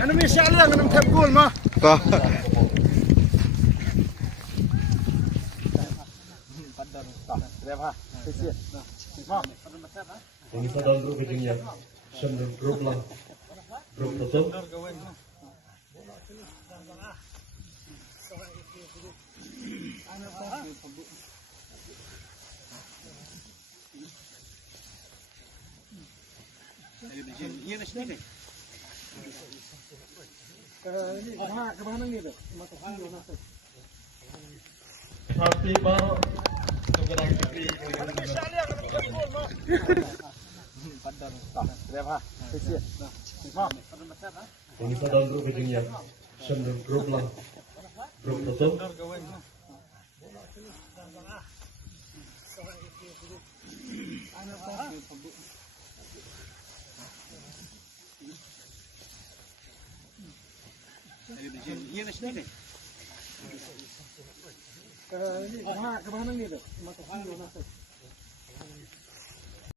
أنا مش عليهم أنا متبقول ما Ini sadar grup ujungnya, sembilan grup lah, grup tutup. Hati baru Ini sadar grup ujungnya, sembilan grup lah, grup tutup.